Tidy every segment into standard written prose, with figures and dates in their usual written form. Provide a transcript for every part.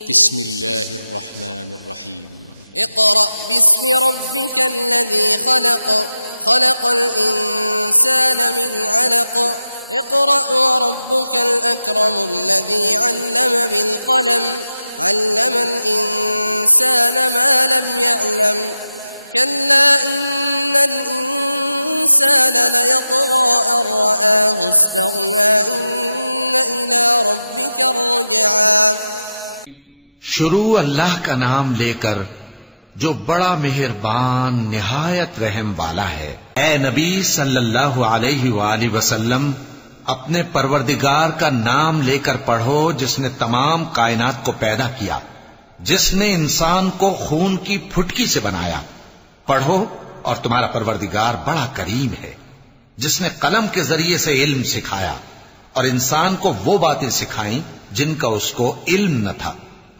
بسم الله الرحمن الرحيم اقرأ باسم ربك الذي خلق خلق الإنسان من علق اقرأ وربك الأكرم الذي علم بالقلم علم الإنسان ما لم يعلم كلا إن الإنسان ليطغى أن رآه استغنى إن إلى ربك الرجعى. شروع اللہ کا نام لے کر جو بڑا مہربان نہایت رحم والا ہے. اے نبی صلی اللہ علیہ وآلہ وسلم اپنے پروردگار کا نام لے کر پڑھو جس نے تمام کائنات کو پیدا کیا، جس نے انسان کو خون کی پھٹکی سے بنایا. پڑھو اور تمہارا پروردگار بڑا کریم ہے جس نے قلم کے ذریعے سے علم سکھایا اور انسان کو وہ باتیں سکھائیں جن کا اس کو علم نہ تھا،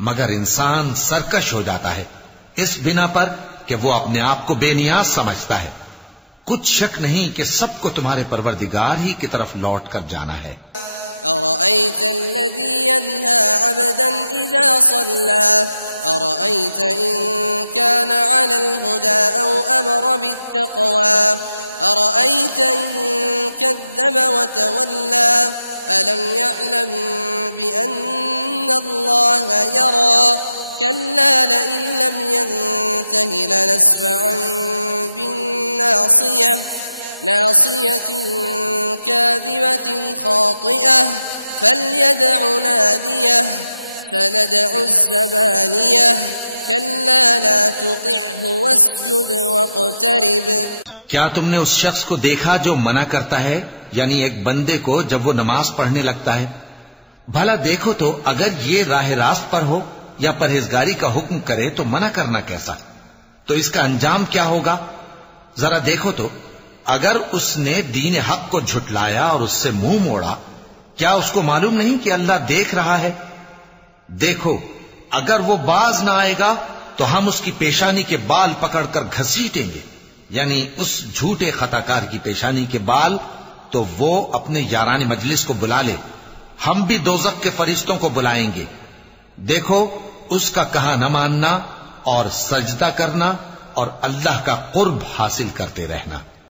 مگر انسان سرکش ہو جاتا ہے اس بنا پر کہ وہ اپنے آپ کو بے نیاز سمجھتا ہے. کچھ شک نہیں کہ سب کو تمہارے پروردگار ہی کی طرف لوٹ کر جانا ہے. أرأيت الذي ينهى عبدا إذا صلى أرأيت إن كان على الهدى أو أمر بالتقوى أرأيت إن كذب وتولى ألم يعلم بأن الله يرى كلا لئن لم ينته لنسفعا بالناصية ناصية كاذبة خاطئة فليدع ناديه سندع الزبانية كلا لا تطعه واسجد واقترب. کیا تم نے اس شخص کو دیکھا جو منع کرتا ہے، یعنی ایک بندے کو جب وہ نماز پڑھنے لگتا ہے؟ بھلا دیکھو تو اگر یہ راہ راست پر ہو یا پرہیزگاری کا حکم کرے تو منع کرنا کیسا؟ تو اس کا انجام کیا ہوگا؟ ذرا دیکھو تو اگر اس نے دین حق کو جھٹلایا اور اس سے منہ موڑا، کیا اس کو معلوم نہیں کہ اللہ دیکھ رہا ہے؟ دیکھو اگر وہ باز نہ آئے گا تو ہم اس کی پیشانی کے بال پکڑ کر گھسیٹیں گے، یعنی اس جھوٹے خطا کار کی پیشانی کے بال، تو وہ اپنے یاران مجلس کو بلا لے، ہم بھی دوزخ کے فرشتوں کو بلائیں گے. دیکھو اس کا کہا نہ ماننا اور سجدہ کرنا اور اللہ کا قرب حاصل کرتے رہنا.